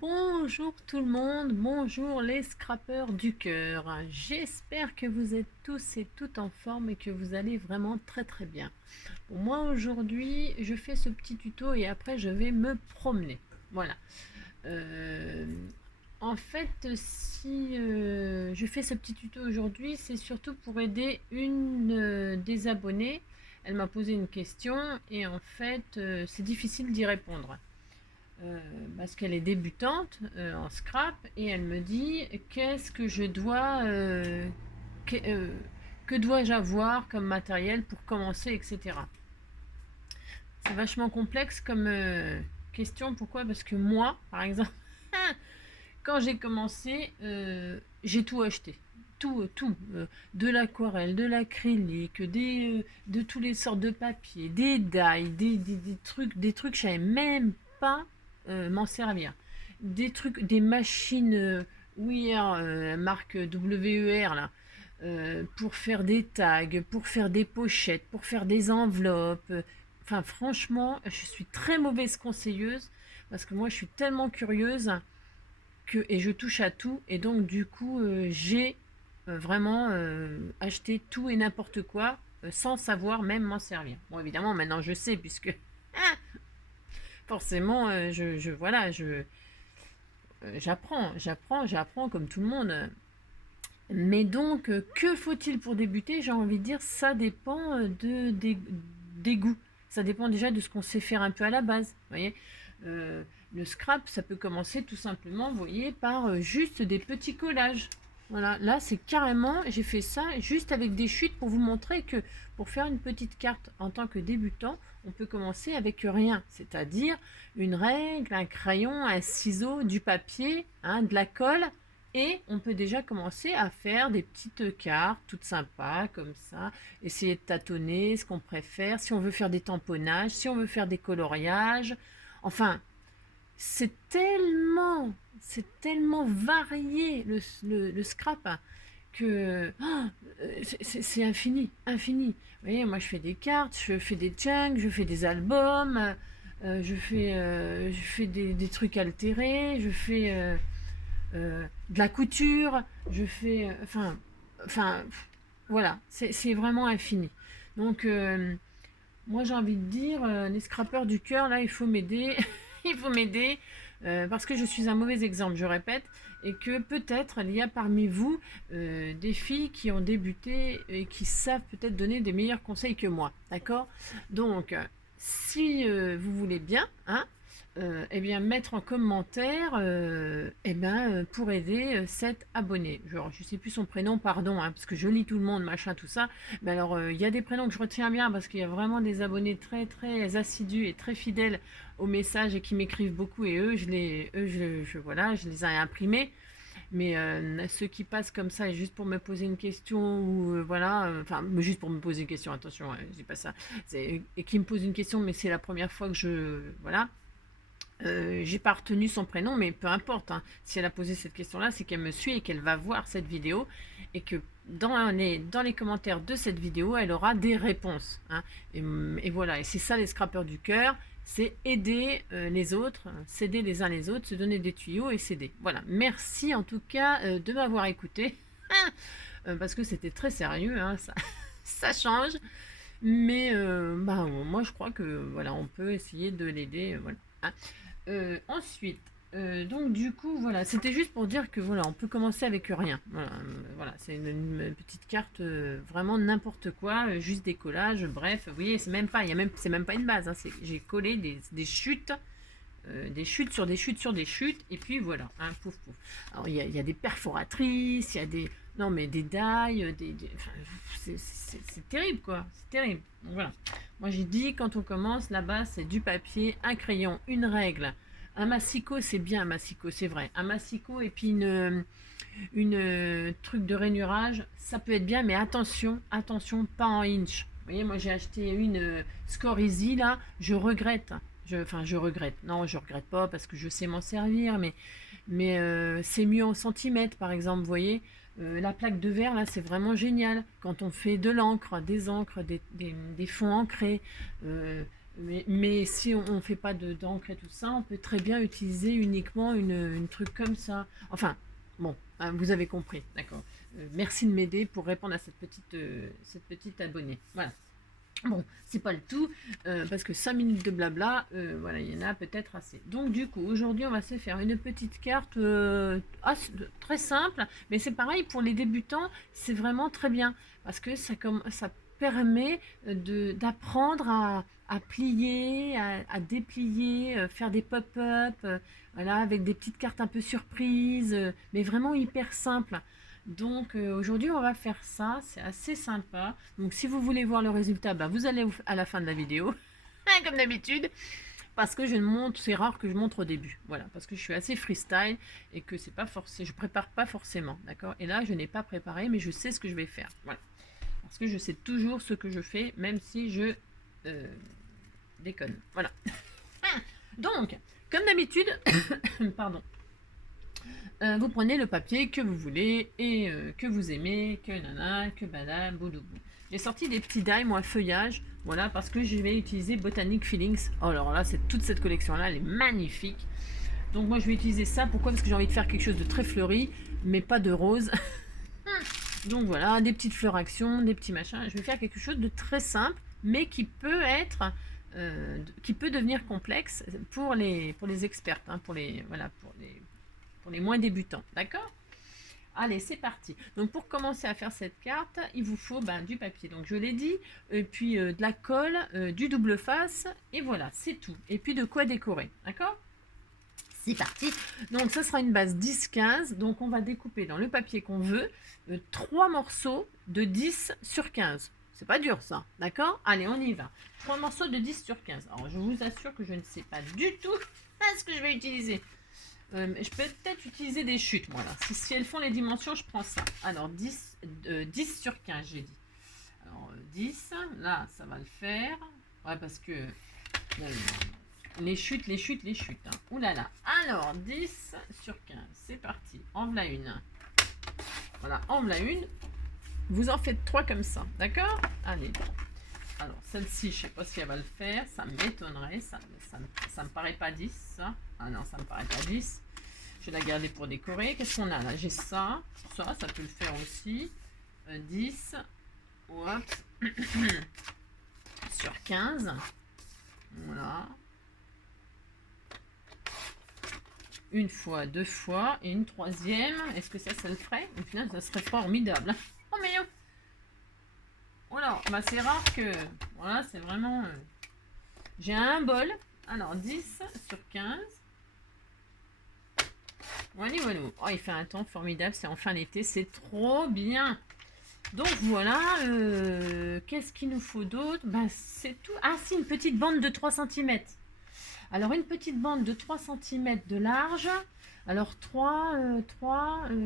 Bonjour tout le monde, bonjour les scrappeurs du cœur. J'espère que vous êtes tous et toutes en forme et que vous allez vraiment très bien. Bon, moi aujourd'hui, je fais ce petit tuto et après je vais me promener. Voilà. Euh, En fait, si je fais ce petit tuto aujourd'hui, c'est surtout pour aider une des abonnées. Elle m'a posé une question et en fait, c'est difficile d'y répondre parce qu'elle est débutante en scrap et elle me dit qu'est-ce que je dois que, euh, que dois-je avoir comme matériel pour commencer, etc. C'est vachement complexe comme question. Pourquoi? Parce que moi, par exemple, quand j'ai commencé, j'ai tout acheté. De l'aquarelle, de l'acrylique, de toutes les sortes de papiers, des die, des trucs, je savais même pas m'en servir. Des trucs, des machines WER, marque WER là, pour faire des tags, pour faire des pochettes, pour faire des enveloppes. Enfin, franchement, je suis très mauvaise conseilleuse parce que moi, je suis tellement curieuse et je touche à tout. Et donc, du coup, j'ai vraiment acheté tout et n'importe quoi sans savoir même m'en servir. Bon, évidemment, maintenant je sais puisque forcément, voilà, j'apprends comme tout le monde. Mais donc, que faut-il pour débuter? J'ai envie de dire, ça dépend des goûts. Ça dépend déjà de ce qu'on sait faire un peu à la base. Vous voyez. Euh, le scrap, ça peut commencer tout simplement, vous voyez, par juste des petits collages. Voilà, là c'est carrément, j'ai fait ça juste avec des chutes pour vous montrer que pour faire une petite carte en tant que débutant, on peut commencer avec rien, c'est-à-dire une règle, un crayon, un ciseau, du papier, hein, de la colle, et on peut déjà commencer à faire des petites cartes toutes sympas comme ça, essayer de tâtonner ce qu'on préfère, si on veut faire des tamponnages, si on veut faire des coloriages. Enfin, c'est tellement varié le scrap hein, que c'est infini, infini. Vous voyez, moi je fais des cartes, je fais des chunks, je fais des albums, je fais des trucs altérés, je fais de la couture, je fais, enfin, voilà, c'est vraiment infini. Donc, moi j'ai envie de dire, les scrappeurs du cœur, là, il faut m'aider, il faut m'aider, parce que je suis un mauvais exemple, je répète, et que peut-être il y a parmi vous des filles qui ont débuté et qui savent peut-être donner des meilleurs conseils que moi, d'accord? Donc, si vous voulez bien, hein, eh bien, mettre en commentaire pour aider cet abonné. Genre, je sais plus son prénom, pardon, hein, parce que je lis tout le monde, machin, tout ça. Mais alors, il y a des prénoms que je retiens bien parce qu'il y a vraiment des abonnés très assidus et très fidèles aux messages et qui m'écrivent beaucoup. Et voilà, je les ai imprimés. Mais ceux qui passent comme ça et juste pour me poser une question ou voilà, enfin juste pour me poser une question, attention, je dis pas ça, et qui me posent une question, mais c'est la première fois que voilà, j'ai pas retenu son prénom, mais peu importe. Hein. Si elle a posé cette question-là, c'est qu'elle me suit et qu'elle va voir cette vidéo et que dans les commentaires de cette vidéo, elle aura des réponses. Hein. Et voilà, et c'est ça les scrappeurs du cœur, c'est aider les autres, s'aider les uns les autres, se donner des tuyaux et s'aider. Voilà, merci en tout cas de m'avoir écouté, parce que c'était très sérieux, hein, ça, ça change. Mais moi je crois que voilà, on peut essayer de l'aider. Voilà. Hein. Ensuite, donc du coup, voilà, c'était juste pour dire que voilà, on peut commencer avec rien. Voilà, voilà c'est une petite carte vraiment n'importe quoi, juste des collages, bref, vous voyez, c'est même pas une base. Hein, j'ai collé des chutes sur des chutes sur des chutes, et puis voilà, hein, pouf pouf. Alors il y a des perforatrices, il y a des, non mais des dailles, enfin, c'est terrible quoi, c'est terrible. Donc, voilà. Moi j'ai dit quand on commence, la base c'est du papier, un crayon, une règle, un massicot, c'est bien un massicot, c'est vrai, un massicot et puis une truc de rainurage, ça peut être bien, mais attention, attention, pas en inch. Vous voyez, moi j'ai acheté une Score Easy là, je regrette. Je regrette. Non, je regrette pas parce que je sais m'en servir, mais c'est mieux en centimètres par exemple. Vous voyez, la plaque de verre là, c'est vraiment génial quand on fait de l'encre, des fonds ancrés. Mais si on ne fait pas d'encre et tout ça, on peut très bien utiliser uniquement une truc comme ça. Enfin, bon, hein, vous avez compris, d'accord. Merci de m'aider pour répondre à cette petite abonnée. Voilà. Bon, c'est pas le tout, parce que 5 minutes de blabla, voilà, il y en a peut-être assez. Donc du coup, aujourd'hui, on va se faire une petite carte très simple, mais c'est pareil pour les débutants, c'est vraiment très bien, parce que ça permet d'apprendre à plier, à déplier, faire des pop-up, voilà, avec des petites cartes un peu surprises, mais vraiment hyper simples. Donc aujourd'hui on va faire ça, c'est assez sympa. Donc si vous voulez voir le résultat, bah, vous allez à la fin de la vidéo, comme d'habitude, parce que je montre, c'est rare que je montre au début. Voilà, parce que je suis assez freestyle et que c'est pas forcé, je prépare pas forcément, d'accord. Et là je n'ai pas préparé, mais je sais ce que je vais faire. Voilà, parce que je sais toujours ce que je fais, même si je déconne. Voilà. Donc, comme d'habitude, pardon. Vous prenez le papier que vous voulez et que vous aimez, que nana, que bada, boudoubou. J'ai sorti des petits die, moi, feuillage, voilà, parce que je vais utiliser Botanic Feelings. Oh, alors là, toute cette collection-là, elle est magnifique. Donc moi, je vais utiliser ça. Pourquoi? Parce que j'ai envie de faire quelque chose de très fleuri, mais pas de rose. Donc voilà, des petites fleurs actions, des petits machins. Je vais faire quelque chose de très simple, mais qui peut être... qui peut devenir complexe pour les expertes, hein, pour les moins débutants, d'accord? Allez, c'est parti. Donc pour commencer à faire cette carte, il vous faut du papier, donc je l'ai dit, et puis de la colle, du double face, et voilà, c'est tout. Et puis de quoi décorer, d'accord? C'est parti. Donc ça sera une base 10-15, donc on va découper dans le papier qu'on veut 3 morceaux de 10 sur 15. C'est pas dur ça, d'accord? Allez, on y va. 3 morceaux de 10 sur 15. Alors je vous assure que je ne sais pas du tout ce que je vais utiliser. Je peux peut-être utiliser des chutes, moi, là. Si elles font les dimensions, je prends ça. Alors, 10 sur 15, j'ai dit. Alors, 10, là, ça va le faire. Ouais, parce que les chutes, hein. Ouh là là. Alors, 10 sur 15, c'est parti. En voilà une. Voilà, en voilà une. Vous en faites 3 comme ça, d'accord? Allez. Alors, celle-ci, je sais pas si elle va le faire. Ça m'étonnerait. Ça me paraît pas 10, ça. Ah non, ça me paraît pas 10. Je vais la garder pour décorer. Qu'est-ce qu'on a là? J'ai ça. Ça peut le faire aussi. 10. Hop. Sur 15. Voilà. Une fois, 2 fois. Et une troisième. Est-ce que ça le ferait? Au final, ça serait formidable. Oh, mais oh! Voilà, c'est rare que... Voilà, c'est vraiment... J'ai un bol. Alors, 10 sur 15. Voilà, voilà. Oh, il fait un temps formidable, c'est enfin l'été, c'est trop bien. Donc voilà, qu'est-ce qu'il nous faut d'autre? C'est tout. Ah si, une petite bande de 3 cm. Alors une petite bande de 3 cm de large. Alors 3,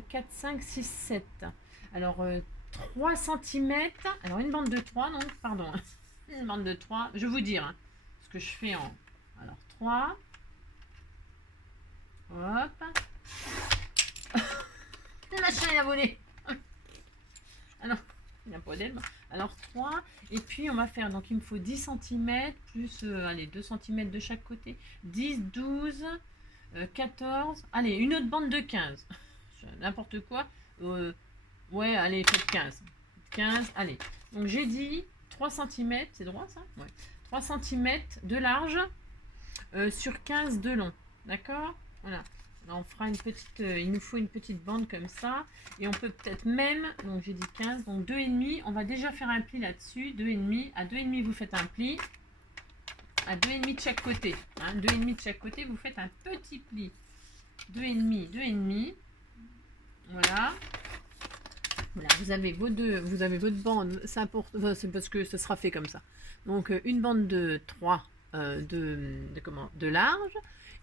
4, 5, 6, 7. Alors 3 cm. Alors une bande de 3, non, pardon. Une bande de 3, je vais vous dire ce que je fais en... Alors 3. Hop. Le machin il a volé. Alors, il n'y a pas d'aile. Alors 3. Et puis on va faire, donc il me faut 10 cm plus, allez, 2 cm de chaque côté. 10, 12, 14. Allez, une autre bande de 15. N'importe quoi. Ouais, allez, faites 15. 15, allez. Donc j'ai dit 3 cm, c'est droit ça? Ouais. 3 cm de large sur 15 de long. D'accord? Voilà. Là, on fera une petite, il nous faut une petite bande comme ça. Et on peut peut-être même, donc j'ai dit 15, donc 2,5. On va déjà faire un pli là-dessus. 2,5. À 2,5, vous faites un pli. À 2,5 de chaque côté. 2,5 de chaque côté, vous faites un petit pli. 2,5, 2,5. Voilà. Voilà, vous avez votre bande, c'est important, c'est parce que ce sera fait comme ça. Donc une bande de 3 de large,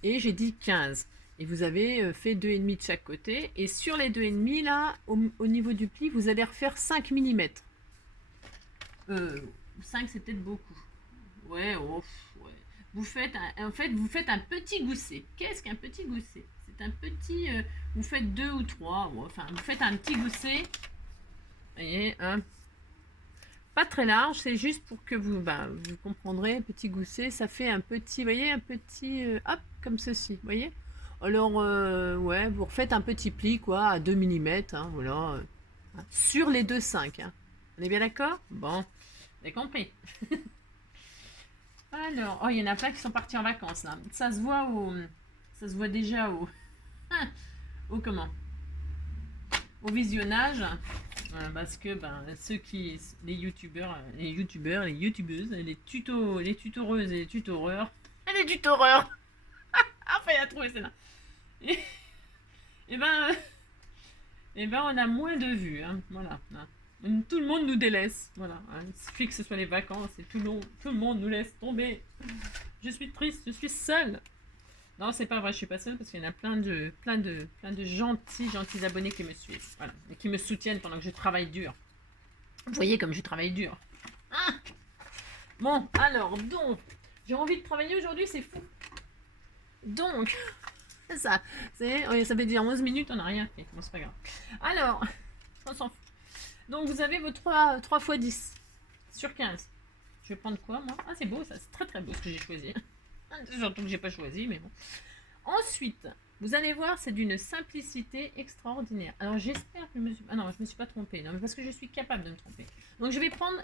et j'ai dit 15. Et vous avez fait 2,5 de chaque côté. Et sur les 2,5 là, au niveau du pli, vous allez refaire 5 mm. 5 c'est peut-être beaucoup. Ouais, oh, ouais. Vous faites en fait, vous faites un petit gousset. Qu'est-ce qu'un petit gousset? C'est un petit... vous faites 2 ou 3. Enfin, vous faites un petit gousset. Vous voyez, pas très large, c'est juste pour que vous, vous comprendrez, petit gousset, ça fait un petit, vous voyez, un petit, hop, comme ceci, vous voyez. Alors, ouais, vous refaites un petit pli, quoi, à 2 mm, hein, voilà, sur les 2,5, hein. On est bien d'accord? Bon, vous avez compris. Alors, oh, il y en a plein qui sont partis en vacances, là. Ça se voit déjà au comment? Au visionnage. Parce que les youtubeurs, les youtubeuses, les tutoreuses et les tutoreurs, les tutoreurs, enfin il a trouvé celle-là. Et, et ben, on a moins de vues, hein, voilà. Hein. Tout le monde nous délaisse, voilà. Hein. Il suffit que ce soit les vacances et tout le monde nous laisse tomber. Je suis triste, je suis seule. Non, c'est pas vrai, je suis pas seule parce qu'il y en a plein de gentils abonnés qui me suivent, voilà, et qui me soutiennent pendant que je travaille dur. Vous voyez comme je travaille dur. Ah bon, alors, donc, j'ai envie de travailler aujourd'hui, c'est fou. Donc, ça fait déjà 11 minutes, on n'a rien fait. Bon, c'est pas grave. Alors, on s'en fout. Donc, vous avez vos 3 x 10 sur 15. Je vais prendre quoi, moi? Ah, c'est beau, ça, c'est très très beau ce que j'ai choisi. Surtout que j'ai pas choisi, mais bon. Ensuite, vous allez voir, c'est d'une simplicité extraordinaire. Alors j'espère que je me suis... Ah non, je me suis pas trompée, non, mais parce que je suis capable de me tromper. Donc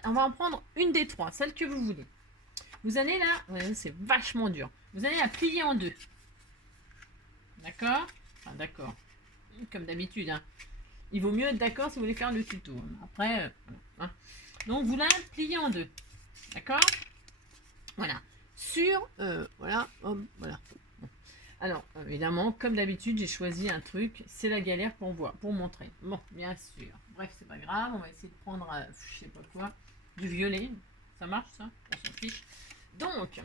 on va en prendre une des 3, celle que vous voulez. Vous allez là, ouais, c'est vachement dur. Vous allez la plier en 2. D'accord? Enfin, d'accord. Comme d'habitude, hein. Il vaut mieux être d'accord si vous voulez faire le tuto. Après, hein. Donc vous la pliez en 2. D'accord? Voilà. Voilà, voilà. Alors, évidemment, comme d'habitude, j'ai choisi un truc, c'est la galère pour montrer. Bon, bien sûr. Bref, c'est pas grave, on va essayer de prendre, je sais pas quoi, du violet. Ça marche, ça? On s'en fiche. Donc,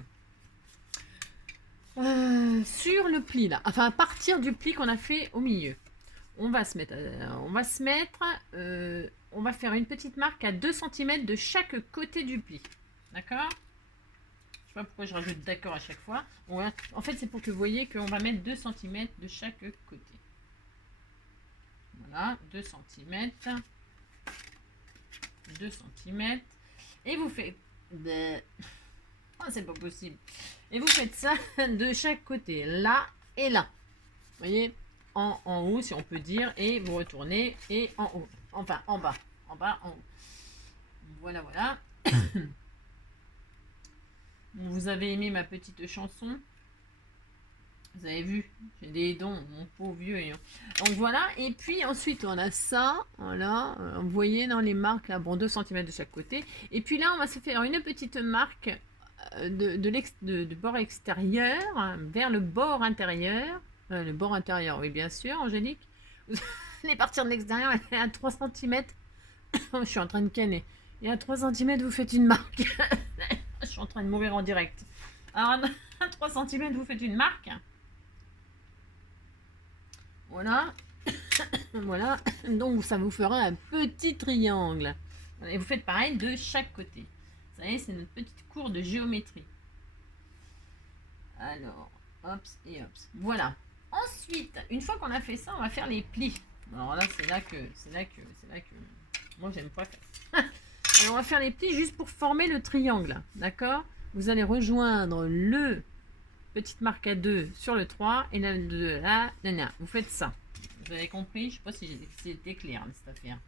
sur le pli, là, enfin, à partir du pli qu'on a fait au milieu, on va faire une petite marque à 2 cm de chaque côté du pli. D'accord? Je sais pas pourquoi je rajoute d'accord à chaque fois. Ouais. En fait, c'est pour que vous voyez qu'on va mettre 2 cm de chaque côté. Voilà, 2 cm. 2 cm. Et vous faites... Oh, c'est pas possible. Et vous faites ça de chaque côté. Là et là. Vous voyez, en haut, si on peut dire. Et vous retournez. Et en haut. Enfin, en bas. En bas, en haut. Voilà, voilà. Vous avez aimé ma petite chanson? Vous avez vu, j'ai des dons, mon pauvre vieux. Donc voilà, et puis ensuite on a ça, voilà, vous voyez dans les marques là, bon 2 cm de chaque côté. Et puis là on va se faire une petite marque de bord extérieur vers le bord intérieur. Le bord intérieur, oui bien sûr, Angélique. Vous allez partir de l'extérieur à 3 cm. Je suis en train de canner. Et à 3 cm vous faites une marque. Je suis en train de mourir en direct. Alors à 3 cm vous faites une marque. Voilà. Voilà. Donc ça vous fera un petit triangle. Et vous faites pareil de chaque côté. Vous savez, c'est notre petite cours de géométrie. Alors, hop et hop. Voilà. Ensuite, une fois qu'on a fait ça, on va faire les plis. Alors là, c'est là que moi j'aime pas faire. Alors on va faire les plis juste pour former le triangle. D'accord? Vous allez rejoindre le petite marque à 2 sur le 3 et la 2 là, vous faites ça. Vous avez compris? Je sais pas si c'était clair cette affaire.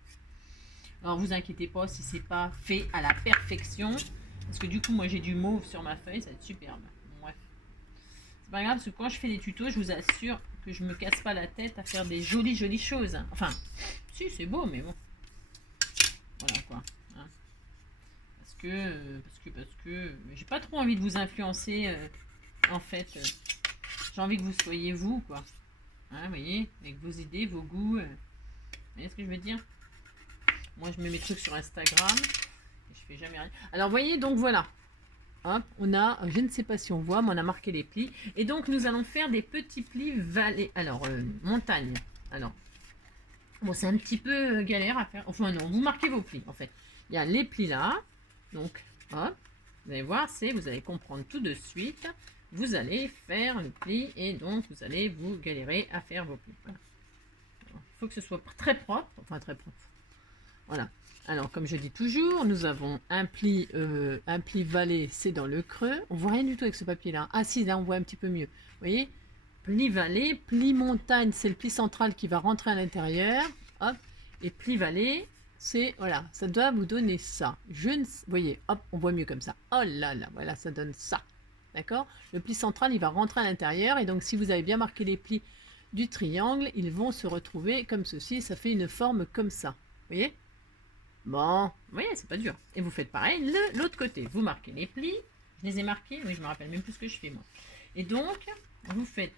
Alors vous inquiétez pas si c'est pas fait à la perfection, parce que du coup moi j'ai du mauve sur ma feuille, ça va être superbe. Bref, c'est pas grave parce que quand je fais des tutos, je vous assure que je me casse pas la tête à faire des jolies choses. Enfin, si c'est beau, mais bon, voilà quoi. Hein. Parce que j'ai pas trop envie de vous influencer. En fait, j'ai envie que vous soyez vous, quoi. Hein, vous voyez, avec vos idées, vos goûts. Vous voyez ce que je veux dire? Moi, je mets mes trucs sur Instagram. Et je fais jamais rien. Alors, vous voyez, donc voilà. Hop, on a, je ne sais pas si on voit, mais on a marqué les plis. Et donc, nous allons faire des petits plis vallées. Alors, montagne. Alors, bon, c'est un petit peu galère à faire. Enfin, non, vous marquez vos plis, en fait. Il y a les plis là. Donc, hop. Vous allez voir, vous allez comprendre tout de suite. Vous allez faire le pli et donc vous allez vous galérer à faire vos plis. Voilà. Il faut que ce soit très propre, enfin très propre. Voilà. Alors, comme je dis toujours, nous avons un pli vallée, c'est dans le creux. On voit rien du tout avec ce papier-là. Ah si, là, on voit un petit peu mieux. Vous voyez? Pli vallée, pli montagne, c'est le pli central qui va rentrer à l'intérieur. Hop. Et pli vallée, c'est, voilà, ça doit vous donner ça. Vous voyez, hop, on voit mieux comme ça. Oh là là, voilà, ça donne ça. D'accord? Le pli central, il va rentrer à l'intérieur. Et donc, si vous avez bien marqué les plis du triangle, ils vont se retrouver comme ceci. Ça fait une forme comme ça. Vous voyez? Bon, vous voyez, c'est pas dur. Et vous faites pareil de l'autre côté. Vous marquez les plis. Je les ai marqués. Oui, je me rappelle même plus ce que je fais, moi. Et donc, vous faites...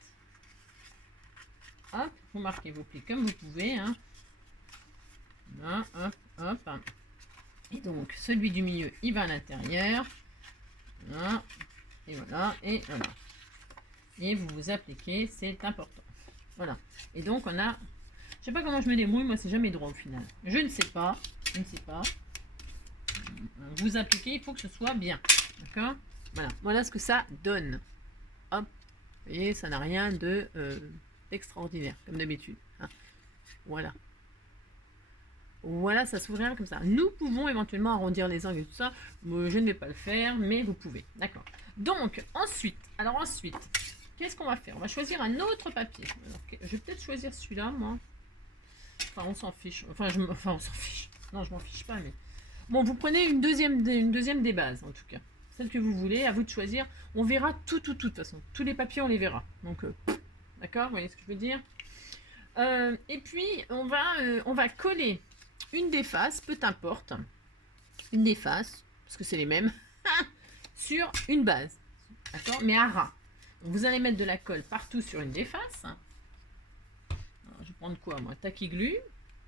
Hop, vous marquez vos plis comme vous pouvez. Hein. Là, hop, hop. Et donc, celui du milieu, il va à l'intérieur. Voilà. Et voilà, et voilà. Et vous vous appliquez, c'est important. Voilà. Et donc, on a... Je sais pas comment je me débrouille, moi, c'est jamais droit au final. Je ne sais pas. Je ne sais pas. Vous appliquez, il faut que ce soit bien. D'accord? Voilà. Voilà ce que ça donne. Hop. Vous voyez, ça n'a rien de extraordinaire, comme d'habitude. Hein. Voilà. Voilà, ça s'ouvrira comme ça. Nous pouvons éventuellement arrondir les angles et tout ça. Je ne vais pas le faire, mais vous pouvez. D'accord. Donc, ensuite, qu'est-ce qu'on va faire? On va choisir un autre papier. Alors, je vais peut-être choisir celui-là, moi. Enfin, on s'en fiche. Enfin, on s'en fiche. Non, je m'en fiche pas, mais... Bon, vous prenez une deuxième des bases, en tout cas. Celle que vous voulez, à vous de choisir. On verra tout, de toute façon. Tous les papiers, on les verra. Donc, d'accord? Vous voyez ce que je veux dire? Et puis, on va coller une des faces, peu importe. Une des faces, parce que c'est les mêmes, sur une base. D'accord? Mais à ras. Donc, vous allez mettre de la colle partout sur une des faces. Alors, je vais prendre quoi, moi? Taquiglu.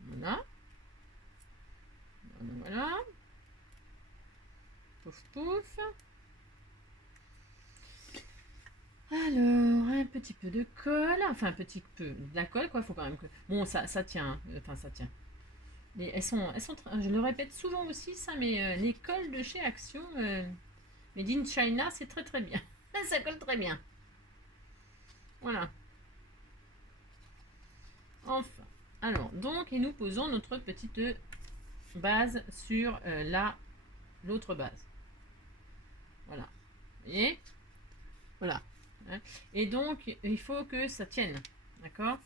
Voilà. Voilà. Pouf, pouf. Alors, un petit peu de colle. Enfin, un petit peu de la colle, quoi. Il faut quand même que... Bon, ça tient. Enfin, ça tient. Elles sont, je le répète souvent aussi, ça, mais les colles de chez Action, Made in China, c'est très très bien. Ça colle très bien. Voilà. Enfin. Alors, donc, et nous posons notre petite base sur l'autre base. Voilà. Vous voyez? Voilà. Et donc, il faut que ça tienne. D'accord?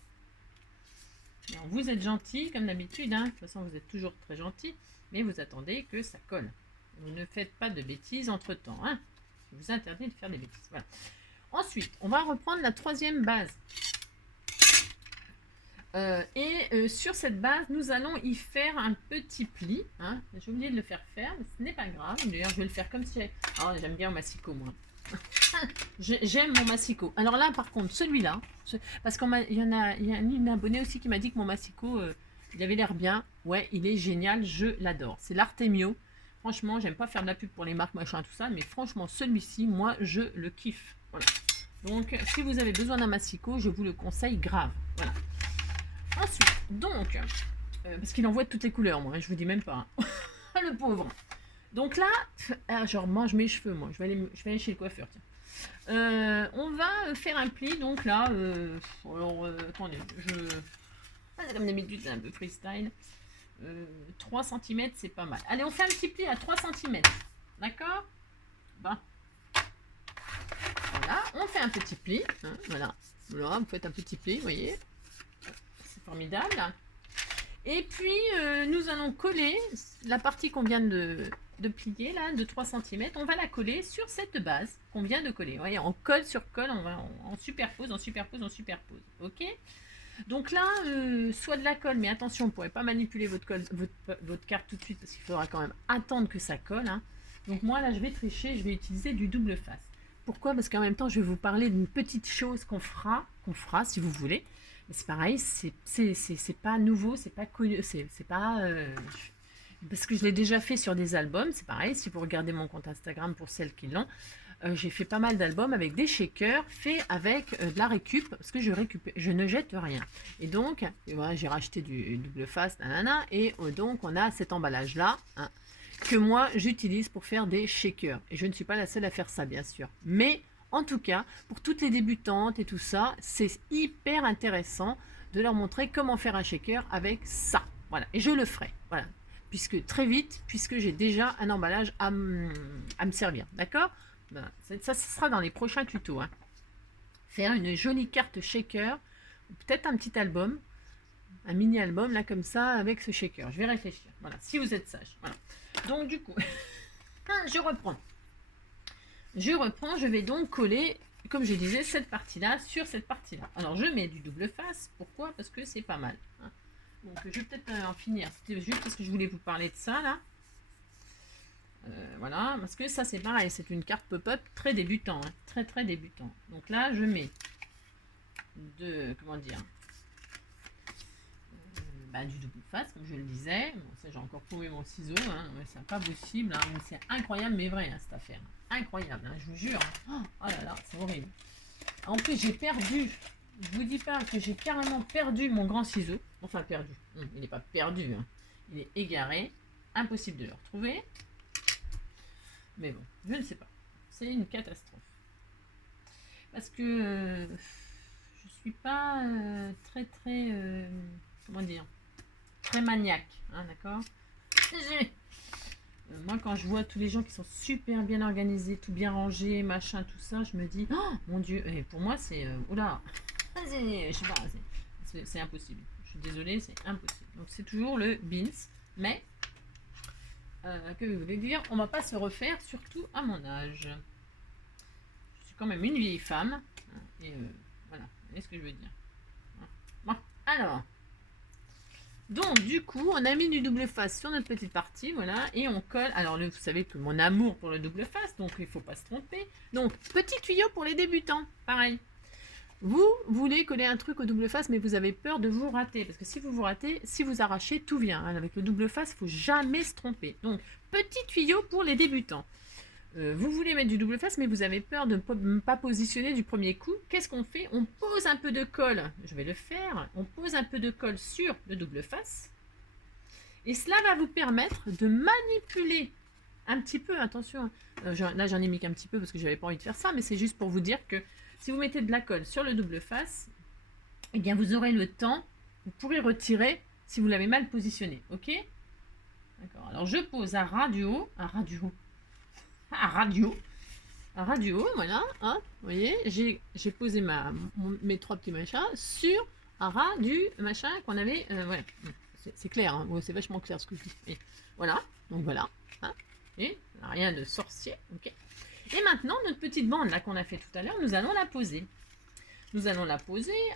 Alors, vous êtes gentil, comme d'habitude. Hein. De toute façon, vous êtes toujours très gentil. Mais vous attendez que ça colle. Vous ne faites pas de bêtises entre-temps. Hein. Je vous interdis de faire des bêtises. Voilà. Ensuite, on va reprendre la troisième base. Sur cette base, nous allons y faire un petit pli. Hein. J'ai oublié de le faire, mais ce n'est pas grave. D'ailleurs, je vais le faire comme si... Oh, j'aime bien mon massicot, moi. J'aime mon massicot. Alors là, par contre, celui-là, parce qu'il y a une abonnée aussi qui m'a dit que mon massicot, il avait l'air bien. Ouais, il est génial, je l'adore. C'est l'Artemio. Franchement, j'aime pas faire de la pub pour les marques, machin, tout ça, mais franchement, celui-ci, moi, je le kiffe. Voilà. Donc, si vous avez besoin d'un massicot, je vous le conseille grave. Voilà. Ensuite, donc, parce qu'il envoie de toutes les couleurs, moi, je vous dis même pas. Hein. Le pauvre. Donc là, genre mange mes cheveux, moi. Je vais aller chez le coiffeur, tiens. On va faire un pli, donc là, alors, attendez, comme d'habitude, c'est un peu freestyle. 3 cm, c'est pas mal. Allez, on fait un petit pli à 3 cm. D'accord? Bah. Voilà, on fait un petit pli. Hein, voilà. Voilà, vous faites un petit pli, vous voyez. C'est formidable. Et puis, nous allons coller la partie qu'on vient de plier, là, de 3 cm. On va la coller sur cette base qu'on vient de coller. Vous voyez, on colle sur colle, on superpose, on superpose, on superpose. OK? Donc là, soit de la colle, mais attention, vous ne pourrez pas manipuler votre carte tout de suite parce qu'il faudra quand même attendre que ça colle. Hein. Donc moi, là, je vais tricher, je vais utiliser du double face. Pourquoi? Parce qu'en même temps, je vais vous parler d'une petite chose qu'on fera si vous voulez. Mais c'est pareil, c'est pas nouveau, c'est pas connu, c'est pas... parce que je l'ai déjà fait sur des albums, c'est pareil, si vous regardez mon compte Instagram pour celles qui l'ont, j'ai fait pas mal d'albums avec des shakers faits avec de la récup, parce que je ne jette rien. Et donc, voilà, j'ai racheté du double face, nanana, et donc on a cet emballage-là, hein, que moi j'utilise pour faire des shakers. Et je ne suis pas la seule à faire ça, bien sûr. Mais en tout cas, pour toutes les débutantes et tout ça, c'est hyper intéressant de leur montrer comment faire un shaker avec ça. Voilà, et je le ferai. Voilà. puisque très vite, puisque j'ai déjà un emballage à me servir, d'accord? Ben, ça, ce sera dans les prochains tutos, hein. Faire une jolie carte shaker, peut-être un petit album, un mini album là comme ça avec ce shaker. Je vais réfléchir. Voilà, si vous êtes sage. Voilà. Donc du coup, je reprends. Je vais donc coller, comme je disais, cette partie-là sur cette partie-là. Alors je mets du double face. Pourquoi? Parce que c'est pas mal, hein. Donc je vais peut-être en finir. C'était juste parce que je voulais vous parler de ça là. Voilà, parce que ça c'est pareil, c'est une carte pop-up très débutant, hein, très débutant. Donc là je mets comment dire, du double face comme je le disais. Bon, ça j'ai encore trouvé mon ciseau, hein, c'est pas possible, hein, c'est incroyable mais vrai, hein, cette affaire, incroyable, hein, je vous jure, hein. Oh là là, c'est horrible. En plus j'ai perdu, je vous dis pas que j'ai carrément perdu mon grand ciseau, enfin perdu, il n'est pas perdu, hein. Il est égaré, impossible de le retrouver. Mais bon, je ne sais pas. C'est une catastrophe. Parce que je suis pas comment dire, très maniaque, hein, d'accord. Moi, quand je vois tous les gens qui sont super bien organisés, tout bien rangé, machin, tout ça, je me dis, oh mon Dieu, et pour moi, c'est, oula, je sais pas, c'est impossible. Je suis désolée, c'est impossible. Donc, c'est toujours le beans, mais que vous voulez dire, on va pas se refaire, surtout à mon âge. Je suis quand même une vieille femme, et voilà, vous voyez ce que je veux dire. Bon, alors, donc du coup, on a mis du double face sur notre petite partie, voilà, et on colle. Alors, vous savez que mon amour pour le double face, donc il faut pas se tromper. Donc, petit tuyau pour les débutants, pareil. Vous voulez coller un truc au double face, mais vous avez peur de vous rater. Parce que si vous vous ratez, si vous arrachez, tout vient. Avec le double face, il ne faut jamais se tromper. Donc, petit tuyau pour les débutants. Vous voulez mettre du double face, mais vous avez peur de ne pas positionner du premier coup. Qu'est-ce qu'on fait? On pose un peu de colle. Je vais le faire. On pose un peu de colle sur le double face. Et cela va vous permettre de manipuler un petit peu. Attention, là j'en ai mis qu'un petit peu parce que j'avais pas envie de faire ça, mais c'est juste pour vous dire que si vous mettez de la colle sur le double face, eh bien vous aurez le temps, vous pourrez retirer si vous l'avez mal positionné, ok? D'accord, alors je pose un radio, voilà, hein, vous voyez, j'ai posé mes trois petits machins sur un ras du machin qu'on avait, voilà, c'est clair, hein, c'est vachement clair ce que je dis, et voilà, donc voilà, hein, et rien de sorcier, ok? Et maintenant, notre petite bande là qu'on a fait tout à l'heure, nous allons la poser.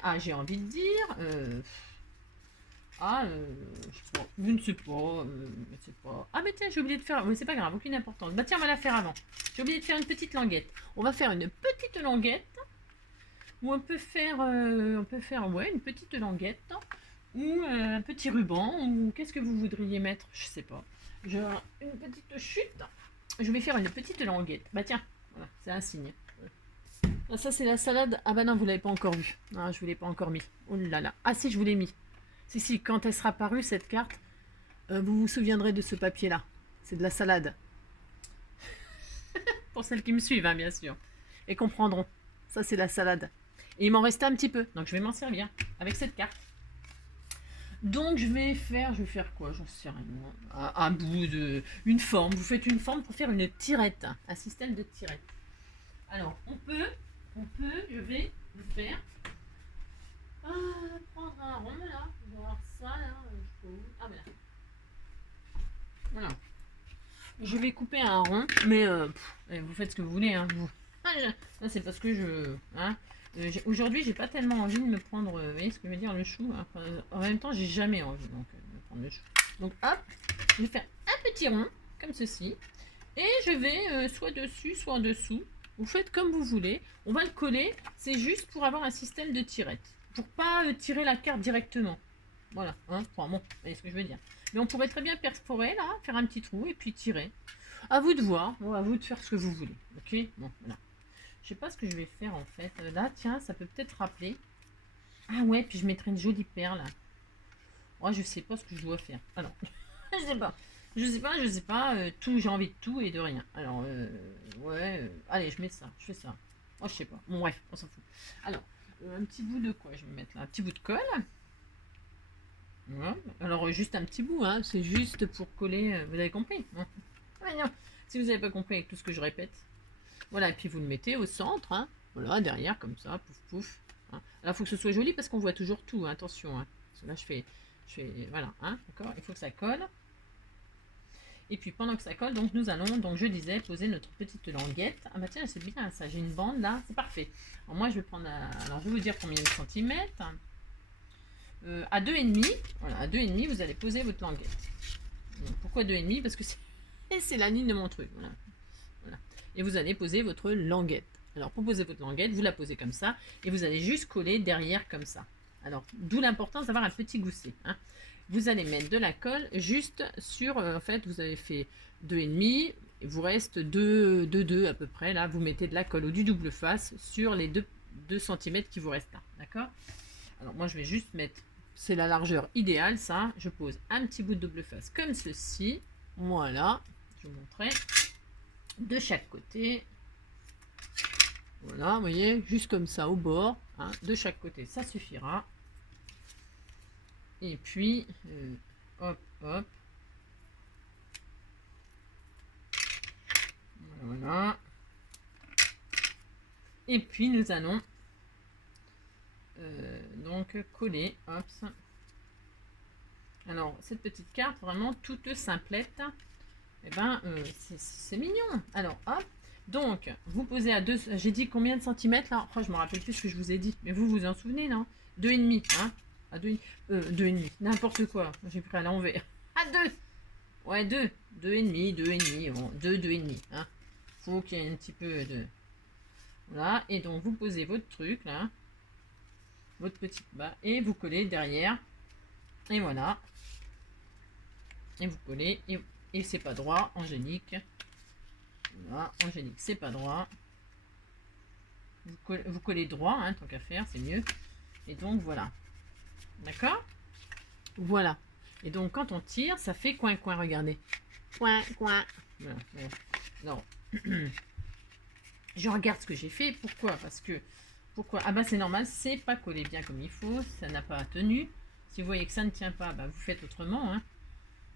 Ah, j'ai envie de dire, je ne sais pas. Ah, mais tiens, j'ai oublié de faire, mais c'est pas grave, aucune importance. Bah tiens, on va la faire avant. J'ai oublié de faire une petite languette. On va faire une petite languette, ou on peut faire, ouais, une petite languette, ou un petit ruban, ou qu'est-ce que vous voudriez mettre? Je sais pas. Genre, une petite chute. Je vais faire une petite languette. Bah tiens, voilà, c'est un signe. Ah, ça c'est la salade. Ah bah non, vous l'avez pas encore vue. Ah, je vous l'ai pas encore mis. Oh là là. Ah si, je vous l'ai mis. Si, quand elle sera parue, cette carte, vous vous souviendrez de ce papier-là. C'est de la salade. Pour celles qui me suivent, hein, bien sûr. Et comprendront. Ça, c'est la salade. Et il m'en restait un petit peu. Donc, je vais m'en servir avec cette carte. Donc, je vais faire quoi? J'en sais rien. Un bout de... Une forme. Vous faites une forme pour faire une tirette. Un système de tirette. Alors, je vais vous faire... prendre un rond, là. On va voir ça, là. Ah, voilà. Voilà. Je vais couper un rond, mais vous faites ce que vous voulez, hein. Là, c'est parce que aujourd'hui, j'ai pas tellement envie de me prendre, vous voyez ce que je veux dire, le chou. Hein. En même temps, j'ai jamais envie de me prendre le chou. Donc, hop, je vais faire un petit rond, comme ceci. Et je vais soit dessus, soit en dessous. Vous faites comme vous voulez. On va le coller. C'est juste pour avoir un système de tirette. Pour pas tirer la carte directement. Voilà. Hein, bon, vous voyez ce que je veux dire. Mais on pourrait très bien perforer là, faire un petit trou et puis tirer. À vous de voir. Bon, à vous de faire ce que vous voulez. Ok. Bon, voilà. Je sais pas ce que je vais faire en fait. Là, tiens, ça peut peut-être rappeler. Ah ouais, puis je mettrai une jolie perle. Moi, je sais pas ce que je dois faire. Alors, je sais pas. Je sais pas, tout, j'ai envie de tout et de rien. Alors, ouais, allez, je fais ça. Oh, je sais pas. Bon, bref, on s'en fout. Alors, un petit bout de quoi je vais mettre là? Un petit bout de colle. Voilà. Alors, juste un petit bout, hein. C'est juste pour coller. Vous avez compris, hein? Ah, non. Si vous n'avez pas compris avec tout ce que je répète. Voilà, et puis vous le mettez au centre, hein. Voilà, derrière, comme ça, pouf, pouf. Hein. Alors, il faut que ce soit joli parce qu'on voit toujours tout, hein. Attention, hein. Parce que là, voilà, hein, d'accord. Il faut que ça colle. Et puis, pendant que ça colle, donc nous allons, donc je disais, poser notre petite languette. Ah bah tiens, c'est bien ça, j'ai une bande là, c'est parfait. Alors moi, je vais prendre, alors je vais vous dire combien de centimètres. À 2,5, voilà, à 2,5, vous allez poser votre languette. Donc, pourquoi 2,5? Parce que c'est la ligne de mon truc, voilà. Voilà. Et vous allez poser votre languette. Alors pour poser votre languette, vous la posez comme ça et vous allez juste coller derrière comme ça. Alors d'où l'importance d'avoir un petit gousset, hein. Vous allez mettre de la colle juste sur, en fait vous avez fait 2,5, il vous reste 2 à peu près, là vous mettez de la colle ou du double face sur les 2 cm qui vous restent là, d'accord. Alors moi je vais juste mettre, c'est la largeur idéale ça, je pose un petit bout de double face comme ceci, voilà, je vous montrerai, de chaque côté. Voilà, vous voyez, juste comme ça au bord, hein, de chaque côté, ça suffira. Et puis, hop, hop. Voilà. Et puis, nous allons donc coller, hop. Alors, cette petite carte, vraiment toute simplette, et ben, c'est mignon. Alors, hop. Donc, vous posez à 2, j'ai dit combien de centimètres là? Oh, je me rappelle plus ce que je vous ai dit, mais vous vous en souvenez, non? 2,5, hein? À 2,5, n'importe quoi, j'ai pris à l'envers. À 2, ouais, 2, 2,5, 2,5, bon, 2,5, hein? Faut qu'il y ait un petit peu de... Voilà, et donc vous posez votre truc là, votre petit bas, et vous collez derrière, et voilà. Et vous collez, et c'est pas droit, Angélique. Voilà, Angélique, c'est pas droit. Vous collez droit, hein, tant qu'à faire, c'est mieux. Et donc voilà. D'accord? Voilà. Et donc quand on tire, ça fait coin coin, regardez. Coin coin. Voilà, voilà. Alors, je regarde ce que j'ai fait. Pourquoi? Parce que pourquoi? Ah bah c'est normal, c'est pas collé bien comme il faut, ça n'a pas tenu. Si vous voyez que ça ne tient pas, bah vous faites autrement, hein.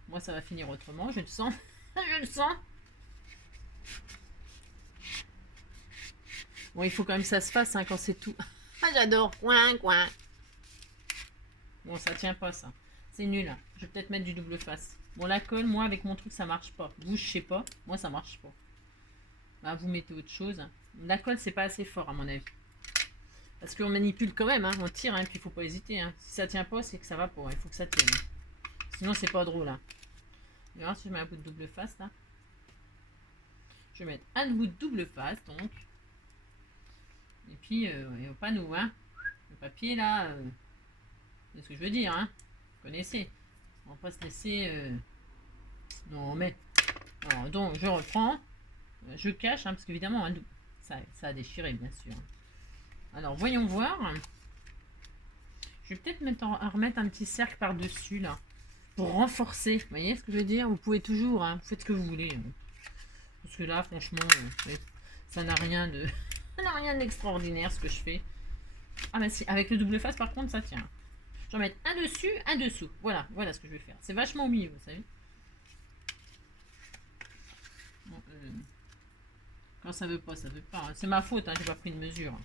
Moi ça va finir autrement, je le sens. Je le sens. Bon, il faut quand même que ça se fasse, hein, quand c'est tout. Ah, j'adore. Coin, coin. Bon, ça tient pas, ça. C'est nul, hein. Je vais peut-être mettre du double face. Bon, la colle, moi, avec mon truc, ça marche pas. Vous, je sais pas. Moi, ça marche pas. Bah, vous mettez autre chose. La colle, c'est pas assez fort, à mon avis. Parce qu'on manipule quand même, hein. On tire, hein, puis il faut pas hésiter, hein. Si ça tient pas, c'est que ça va pas. Il faut que ça tienne. Sinon, c'est pas drôle, hein. On verra si je mets un bout de double face, là. Je vais mettre un bout de double face, donc. Et puis, il faut pas nous, hein. Le papier, là, c'est ce que je veux dire, hein. Vous connaissez. On va pas se laisser... Non, mais... Alors, donc, je reprends. Je cache, hein, parce qu'évidemment, hein, ça a déchiré, bien sûr. Alors, voyons voir. Je vais peut-être remettre un petit cercle par-dessus, là. Pour renforcer. Vous voyez ce que je veux dire? Vous pouvez toujours, hein. Vous faites ce que vous voulez. Hein. Parce que là, franchement, ça n'a rien de... ça n'a rien d'extraordinaire, ce que je fais. Ah bah si, avec le double face, par contre, ça tient. Je vais mettre un dessus, un dessous. Voilà, voilà ce que je vais faire. C'est vachement au milieu, vous savez. Bon, quand ça veut pas, ça veut pas. Hein. C'est ma faute, hein, j'ai pas pris de mesure.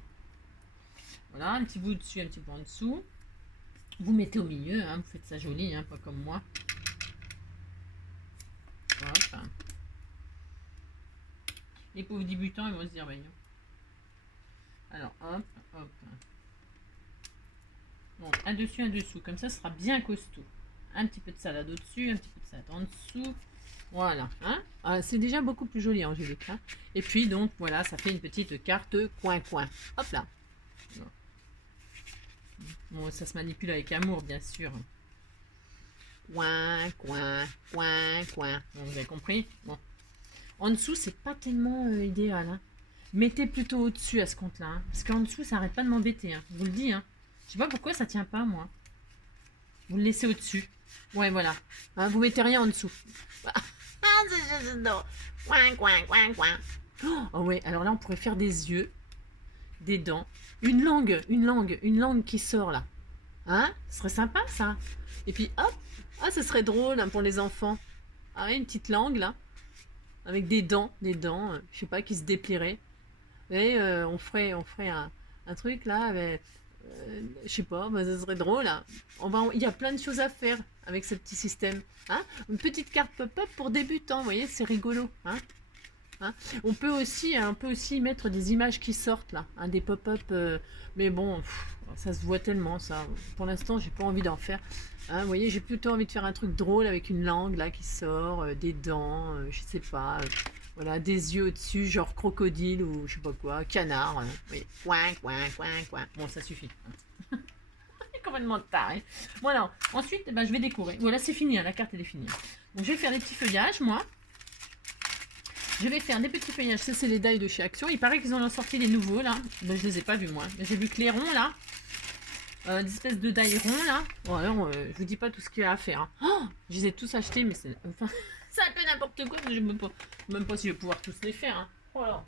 Voilà, un petit bout dessus, un petit bout en dessous. Vous mettez au milieu, hein, vous faites ça joli, hein, pas comme moi. Hop. Les pauvres débutants, ils vont se dire, voyons. Alors, hop, hop. Donc, un dessus, un dessous. Comme ça, ce sera bien costaud. Un petit peu de salade au-dessus, un petit peu de salade en dessous. Voilà. Hein, c'est déjà beaucoup plus joli, Angélique. Hein. Et puis, donc, voilà, ça fait une petite carte coin-coin. Hop là. Bon, ça se manipule avec amour, bien sûr. Coin, coin, coin, coin. Bon, vous avez compris? Bon. En dessous, c'est pas tellement idéal. Hein. Mettez plutôt au-dessus à ce compte-là. Hein. Parce qu'en dessous, ça arrête pas de m'embêter. Hein. Je vous le dis. Hein. Je sais pas pourquoi ça tient pas, moi. Vous le laissez au-dessus. Ouais, voilà. Hein, vous mettez rien en dessous. Coin, coin, coin, coin. Oh ouais, alors là, on pourrait faire des yeux, des dents, une langue qui sort là. Hein? Ce serait sympa, ça. Et puis, hop, ah, ce serait drôle hein, pour les enfants. Ah, ouais, une petite langue, là, avec des dents, je sais pas, qui se déplieraient. Et on ferait un truc, là, avec, je sais pas, bah, ça serait drôle, là. Il y a plein de choses à faire avec ce petit système. Hein? Une petite carte pop-up pour débutants, vous voyez, c'est rigolo. Hein? Hein. On peut aussi mettre des images qui sortent là, hein, des pop-up, mais bon, ça se voit tellement ça. Pour l'instant, j'ai pas envie d'en faire. Hein, vous voyez, j'ai plutôt envie de faire un truc drôle avec une langue là qui sort, des dents, je sais pas, voilà, des yeux au-dessus, genre crocodile ou je sais pas quoi, canard. Oui, coin, coin, coin, coin. Bon, ça suffit. C'est complètement taré. Voilà. Ensuite, ben, je vais décorer. Voilà, c'est fini, hein, la carte elle est finie. Donc, je vais faire des petits feuillages, moi. Je vais faire des petits feuillages, ça c'est les die de chez Action. Il paraît qu'ils en ont sorti des nouveaux là. Ben, je les ai pas vus moi. J'ai vu que les ronds là, des espèces de die ronds là. Bon alors, je vous dis pas tout ce qu'il y a à faire. Hein. Oh, je les ai tous achetés, mais c'est enfin, c'est un peu n'importe quoi. Je ne sais même pas si je vais pouvoir tous les faire. Hein. Voilà.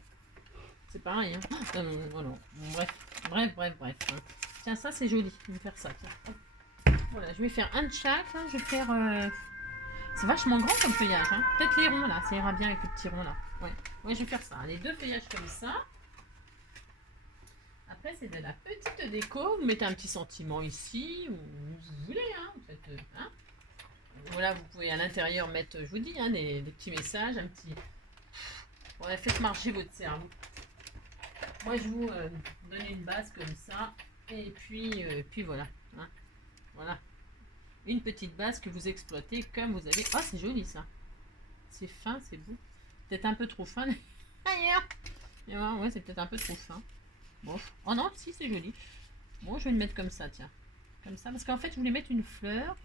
C'est pareil. Hein. Oh, non, non, non, non. Bref. Hein. Tiens, ça c'est joli. Je vais faire ça. Tiens. Voilà, je vais faire un de chaque. Là. Je vais faire. C'est vachement grand comme feuillage. Hein. Peut-être les ronds là, ça ira bien avec le petit rond là. Ouais, je vais faire ça. Les deux feuillages comme ça. Après, c'est de la petite déco. Vous mettez un petit sentiment ici, ou vous voulez. Hein. Hein. Voilà, vous pouvez à l'intérieur mettre, je vous dis, hein, des petits messages, un petit. Ouais, faites marcher votre cerveau. Moi, je vous donne une base comme ça. Et puis voilà. Hein. Voilà. Une petite base que vous exploitez comme vous avez. Oh, c'est joli ça. C'est fin, c'est beau. Peut-être un peu trop fin. D'ailleurs. Ouais, c'est peut-être un peu trop fin. Bon. Oh non, si, c'est joli. Bon, je vais le mettre comme ça, tiens. Comme ça. Parce qu'en fait, je voulais mettre une fleur.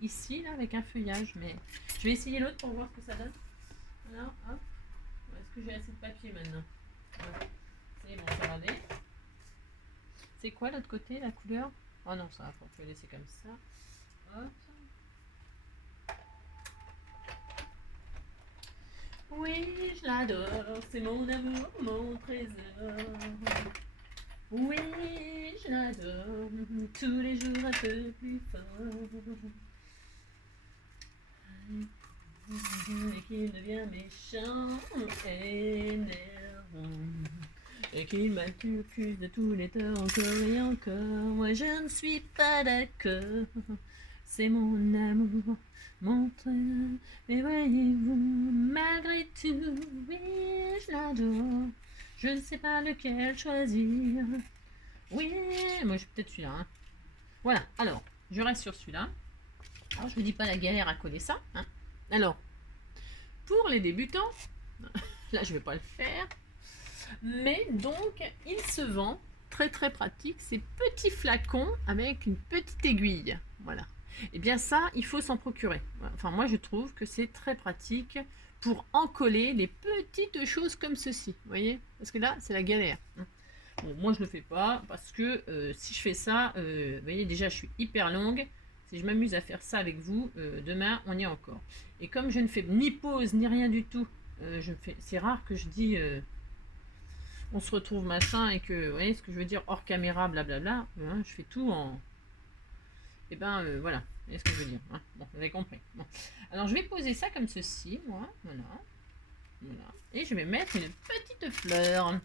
Ici, là, avec un feuillage. Mais je vais essayer l'autre pour voir ce que ça donne. Alors, hop. Est-ce que j'ai assez de papier maintenant? Ouais. C'est bon, ça va aller. C'est quoi l'autre côté, la couleur? Oh non, ça va, faut le laisser comme ça. Hop. Oui, je l'adore, c'est mon amour, mon trésor. Oui, je l'adore, tous les jours un peu plus fort. Et qu'il devient méchant, énervant. Et qu'il m'accuse de tous les torts encore et encore. Moi je ne suis pas d'accord. C'est mon amour, mon trésor. Mais voyez-vous, malgré tout, oui, je l'adore. Je ne sais pas lequel choisir. Oui, moi je peut-être celui-là. Hein. Voilà, alors, je reste sur celui-là. Alors, je vous dis pas la galère à coller ça. Hein. Alors, pour les débutants, là je vais pas le faire. Mais donc, il se vend, très très pratique, ces petits flacons avec une petite aiguille. Voilà. Et bien ça, il faut s'en procurer. Enfin, moi je trouve que c'est très pratique pour encoller les petites choses comme ceci. Vous voyez? Parce que là, c'est la galère. Bon, moi je le fais pas parce que si je fais ça, vous voyez déjà je suis hyper longue. Si je m'amuse à faire ça avec vous, demain on y est encore. Et comme je ne fais ni pause ni rien du tout, c'est rare que je dis on se retrouve machin et que, vous voyez ce que je veux dire, hors caméra, blablabla, hein, je fais tout en. Et ben voilà, vous voyez ce que je veux dire. Hein. Bon, vous avez compris. Bon. Alors je vais poser ça comme ceci, moi, voilà. Voilà. Et je vais mettre une petite fleur.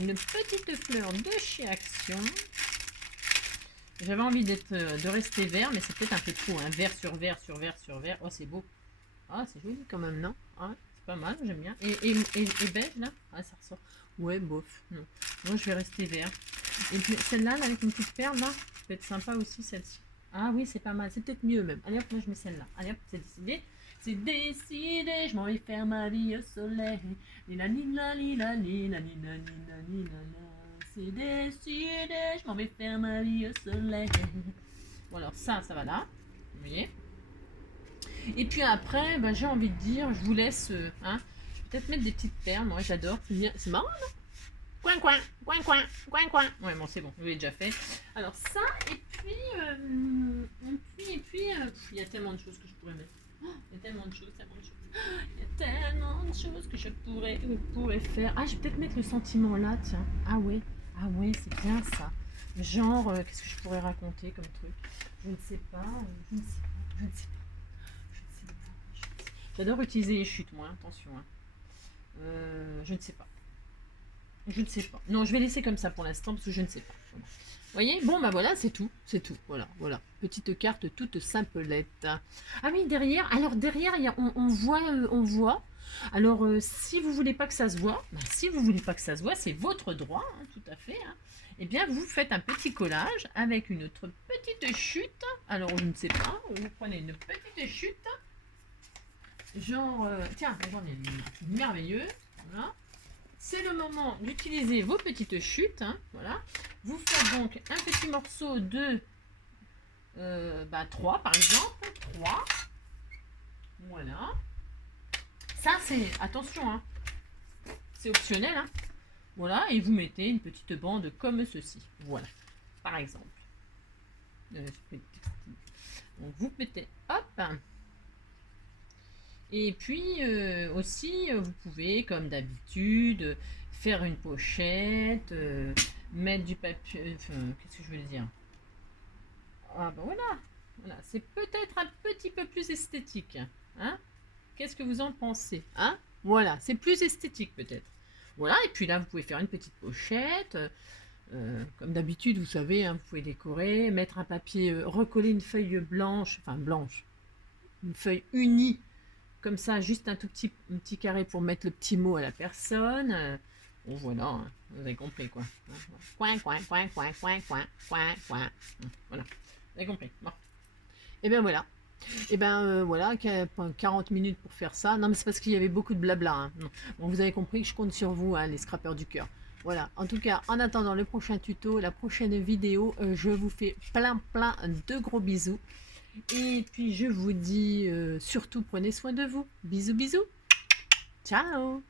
Une petite fleur de chez Action. J'avais envie de rester vert, mais c'est peut-être un peu trop. Hein. Vert sur vert sur vert sur vert. Oh, c'est beau. Ah, c'est joli quand même, non? Ah, c'est pas mal, j'aime bien. Et beige, là? Ah, ça ressort. Ouais, bof. Non. Moi, je vais rester vert. Et puis, celle-là, là, avec une petite perle, là, ça peut être sympa aussi, celle-ci. Ah oui, c'est pas mal. C'est peut-être mieux, même. Allez, hop, moi, je mets celle-là. Allez, hop, c'est décidé. C'est décidé, je m'en vais faire ma vie au soleil. Lila, lila, lila, lila, lila, lila, lila, c'est décidé, je m'en vais faire ma vie au soleil. Bon, alors, ça va là. Vous voyez? Et puis après, ben, j'ai envie de dire, je vous laisse. Hein, je vais peut-être mettre des petites perles, moi j'adore. C'est marrant, non? Coin, coin, coin, coin, coin, coin. Ouais, bon, c'est bon, je l'ai déjà fait. Alors, ça, et puis. Il y a tellement de choses que je pourrais mettre. Il y a tellement de choses, tellement de choses. Il y a tellement de choses que je pourrais faire. Ah, je vais peut-être mettre le sentiment là, tiens. Ah ouais, c'est bien ça. Genre, qu'est-ce que je pourrais raconter comme truc? Je ne sais pas, je ne sais pas, je ne sais pas, je ne sais pas, je ne sais pas. J'adore utiliser les chutes, moi, attention, hein. Je ne sais pas. Je ne sais pas. Non, je vais laisser comme ça pour l'instant parce que je ne sais pas. Voilà. Vous voyez? Bon, bah voilà, c'est tout. C'est tout. Voilà, voilà. Petite carte toute simplette. Ah oui, derrière. Alors, derrière, on voit, on voit. Alors, si vous voulez pas que ça se voit, bah, si vous voulez pas que ça se voit, c'est votre droit, hein, tout à fait. Hein. Eh bien, vous faites un petit collage avec une autre petite chute. Alors, je ne sais pas. Vous prenez une petite chute. Genre, tiens, j'en ai une merveilleuse. Voilà. C'est le moment d'utiliser vos petites chutes. Hein, voilà. Vous faites donc un petit morceau de 3 par exemple. 3. Voilà. Ça, c'est, attention, hein, c'est optionnel. Hein. Voilà. Et vous mettez une petite bande comme ceci. Voilà. Par exemple. Donc vous mettez, hop. Et puis aussi, vous pouvez, comme d'habitude, faire une pochette, mettre du papier. Enfin, qu'est-ce que je veux dire? Ah ben voilà, voilà. C'est peut-être un petit peu plus esthétique. Hein? Qu'est-ce que vous en pensez? Hein? Voilà, c'est plus esthétique peut-être. Voilà, et puis là, vous pouvez faire une petite pochette. Comme d'habitude, vous savez, hein, vous pouvez décorer, mettre un papier, recoller une feuille blanche, enfin blanche, une feuille unie comme ça, juste un petit carré pour mettre le petit mot à la personne. Bon, voilà, hein, vous avez compris quoi. Coin, coin, coin, coin, coin, coin, coin, coin. Voilà, vous avez compris. Bon. Et bien voilà. Et ben voilà, 40 minutes pour faire ça. Non, mais c'est parce qu'il y avait beaucoup de blabla. Hein. Bon, vous avez compris que je compte sur vous, hein, les scrappers du cœur. Voilà, en tout cas, en attendant le prochain tuto, la prochaine vidéo, je vous fais plein de gros bisous. Et puis je vous dis surtout prenez soin de vous. Bisous bisous. Ciao.